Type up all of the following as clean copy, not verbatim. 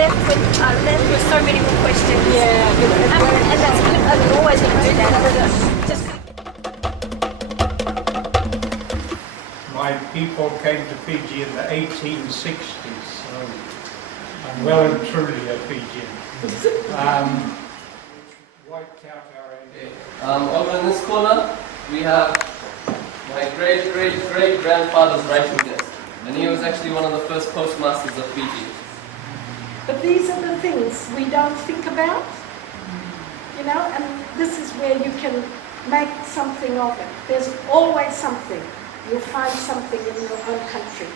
left with so many more questions. Yeah, and that's good. I always want to do that. Just my people came to Fiji in the 1860s, so I'm well and truly a Fijian. White Tautau. Over in this corner, we have my great-great-great-grandfather's writing desk. And he was actually one of the first postmasters of Fiji. But these are the things we don't think about, you know, and this is where you can make something of it. There's always something. You'll find something in your own country.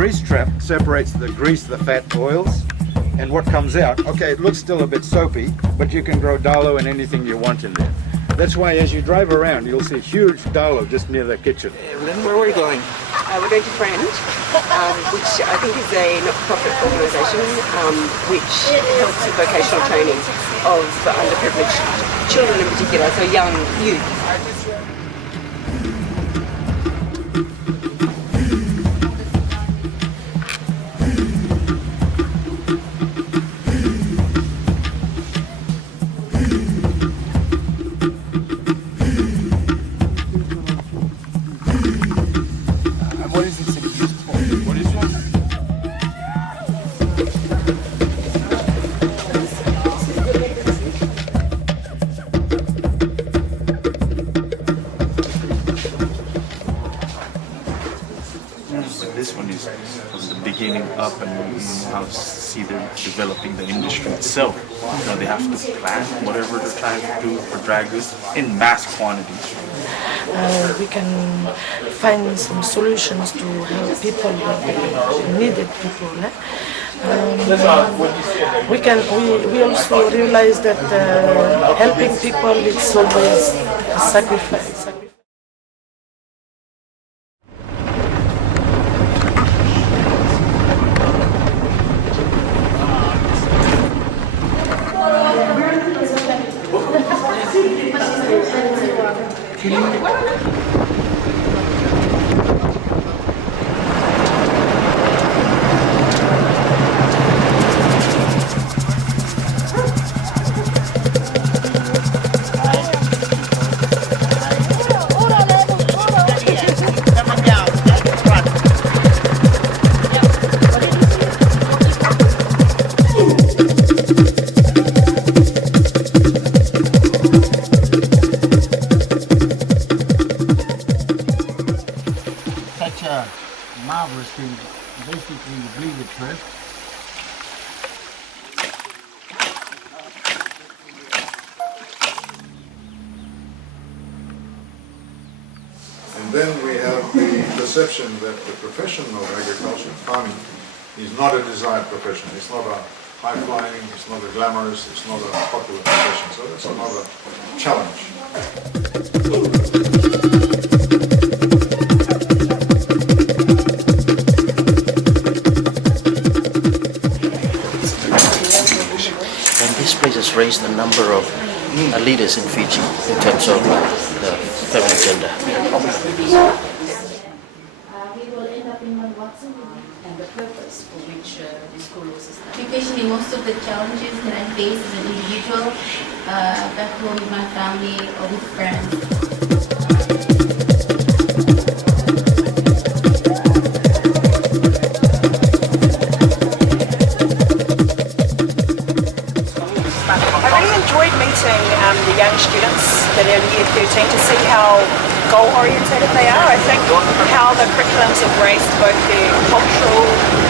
Grease trap separates the grease, the fat oils, and what comes out, okay, it looks still a bit soapy, but you can grow dalo and anything you want in there. That's why as you drive around, you'll see huge dalo just near the kitchen. Evelyn, where are we going? We're going to Friend, which I think is a not-for-profit organisation which helps with vocational training of underprivileged children in particular, so young youth. This one is from the beginning up, and how to see them developing the industry itself. You know, they have to plant whatever they're trying to do for dry goods in mass quantities. We can find some solutions to help people, needed people. We also realize that helping people is always a sacrifice. Marvelous thing, basically you bleed it first. And then we have the perception that the profession of agriculture, farming, is not a desired profession. It's not a high-flying, it's not a glamorous, it's not a popular profession. So that's another challenge. This place has raised a number of leaders in Fiji in terms of the feminine gender. We will end up in Watson and the purpose for which the school was established. Especially most of the challenges that I face as an individual, back home with my family or with friends. The young students that are in year 13 to see how goal-oriented they are. I think how the curriculums embrace both their cultural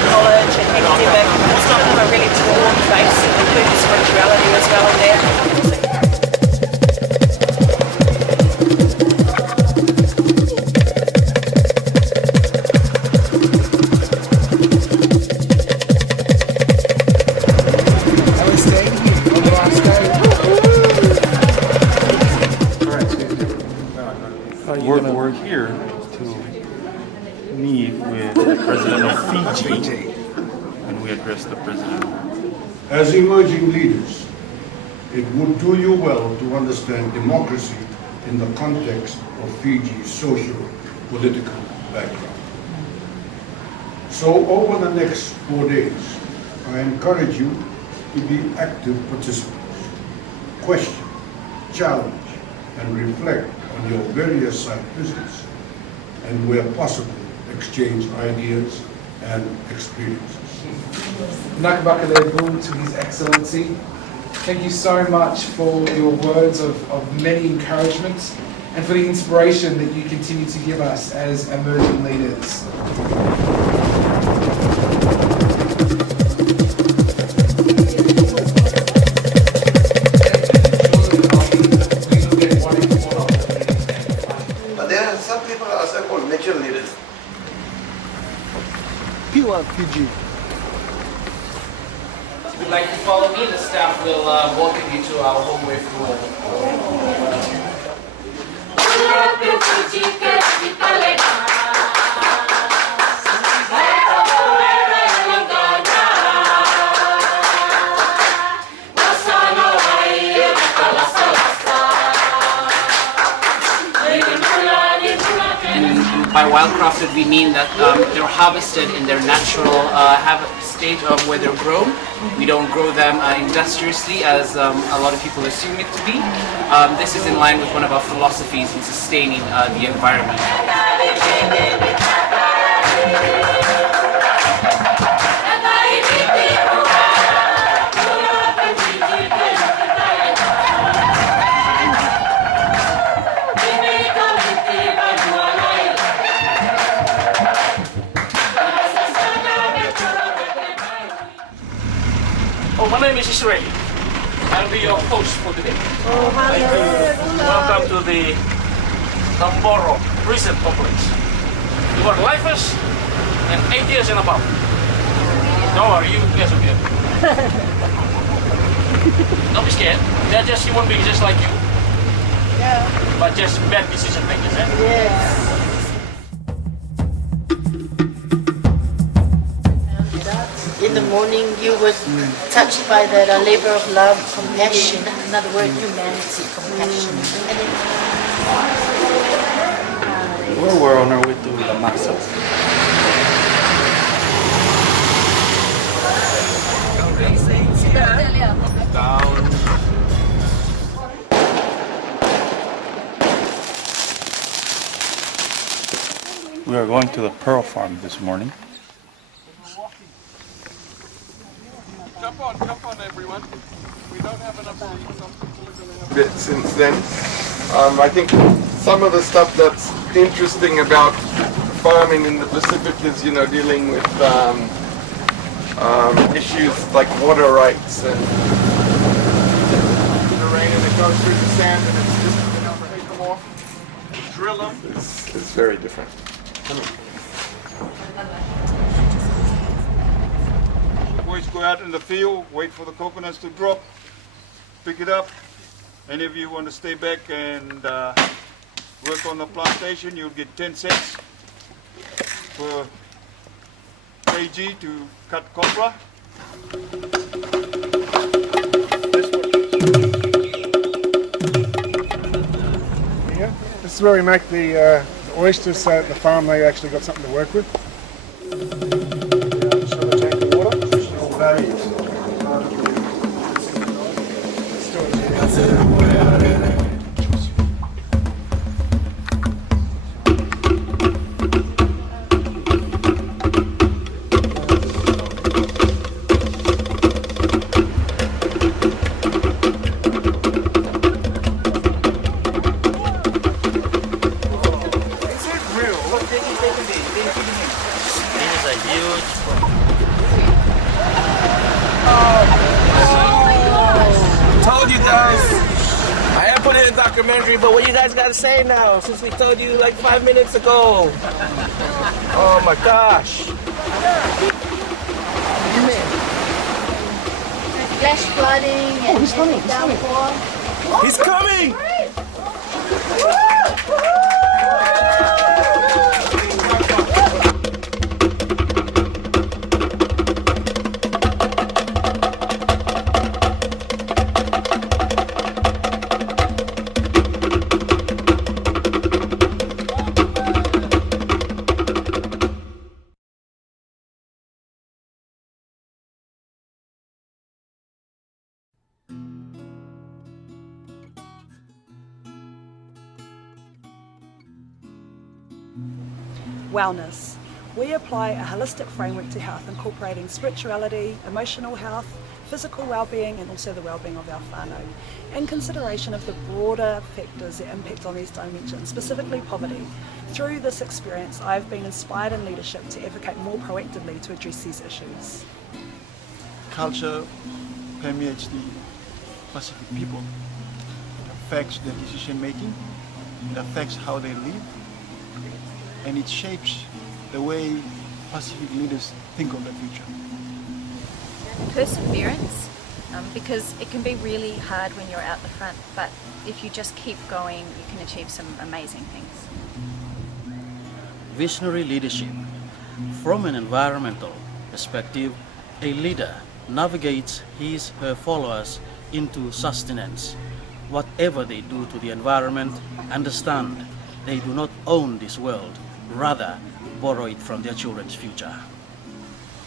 knowledge and academic. It's not a really broad base, including spirituality as well in there. meet with the president of Fiji, and we addressed the president. As emerging leaders, it would do you well to understand democracy in the context of Fiji's socio-political background. So over the next 4 days, I encourage you to be active participants. Question, challenge, and reflect on your various site visits, and where possible, exchange ideas and experiences. Nakabakale to His Excellency. Thank you so much for your words of many encouragements and for the inspiration that you continue to give us as emerging leaders. But there are some people are also called natural leaders. Pure Fiji. If you'd like to follow me, the staff will welcome you to our home way through. By wildcrafted, we mean that they're harvested in their natural state of where they're grown. We don't grow them industriously as a lot of people assume it to be. This is in line with one of our philosophies in sustaining the environment. My name is Iese. I'll be your host for today. Welcome to the Tamboro Prison Complex. You are lifers and 8 years and above. Don't worry, you guys will get it. Don't be scared. They're just human beings just like you. Yeah. But just bad decision makers, eh? Yes. In the morning, you were touched by the labor of love, compassion, another word, humanity, compassion. And then, We're on our way to the Masa. Down. We are going to the pearl farm this morning. Jump on everyone. We don't have enough seats. Bit since then. I think some of the stuff that's interesting about farming in the Pacific is, you know, dealing with issues like water rights and the rain, and it goes through the sand and it's just, you know, take them off, drill them. It's very different. Boys go out in the field, wait for the coconuts to drop, pick it up. Any of you want to stay back and work on the plantation, you'll get 10 cents per kg to cut copra. Yeah, this is where we make the oysters, so at the farm they actually got something to work with. Shove a tank of water. But what you guys got to say now, since we told you like 5 minutes ago? Oh my gosh. Flash flooding and he's coming, downpour. He's coming! Wellness. We apply a holistic framework to health, incorporating spirituality, emotional health, physical well-being, and also the well-being of our whānau, in consideration of the broader factors that impact on these dimensions, specifically poverty. Through this experience, I've been inspired in leadership to advocate more proactively to address these issues. Culture permeates the Pacific people. It affects their decision making, it affects how they live, and it shapes the way Pacific leaders think of the future. Perseverance, because it can be really hard when you're out the front, but if you just keep going, you can achieve some amazing things. Visionary leadership. From an environmental perspective, a leader navigates his/her followers into sustenance. Whatever they do to the environment, understand they do not own this world, rather borrow it from their children's future.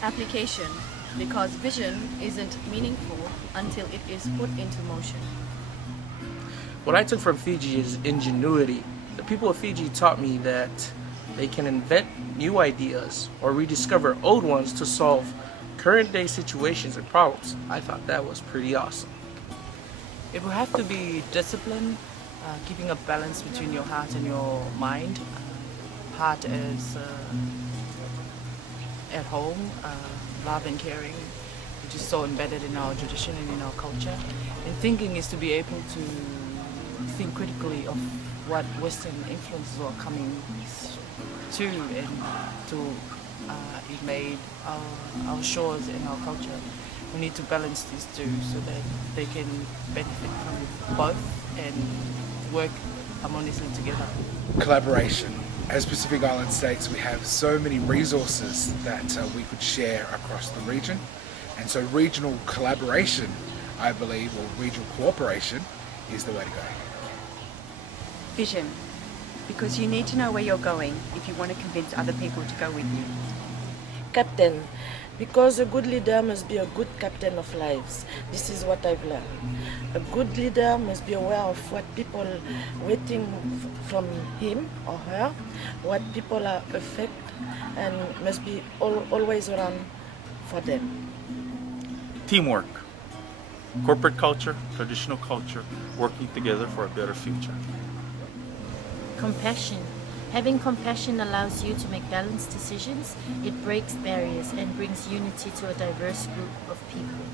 Application, because vision isn't meaningful until it is put into motion. What I took from Fiji is ingenuity. The people of Fiji taught me that they can invent new ideas or rediscover old ones to solve current day situations and problems. I thought that was pretty awesome. It will have to be discipline, keeping a balance between your heart and your mind. Heart is at home, love and caring, which is so embedded in our tradition and in our culture. And thinking is to be able to think critically of what Western influences are coming to and to invade our shores and our culture. We need to balance these two so that they can benefit from both and work harmoniously together. Collaboration. As Pacific Island states, we have so many resources that we could share across the region, and so regional collaboration, I believe, or regional cooperation is the way to go. Vision, because you need to know where you're going if you want to convince other people to go with you. Captain, because a good leader must be a good captain of lives. This is what I've learned. A good leader must be aware of what people are waiting from him or her, what people are affected, and must be always around for them. Teamwork. Corporate culture, traditional culture, working together for a better future. Compassion. Having compassion allows you to make balanced decisions. It breaks barriers and brings unity to a diverse group of people.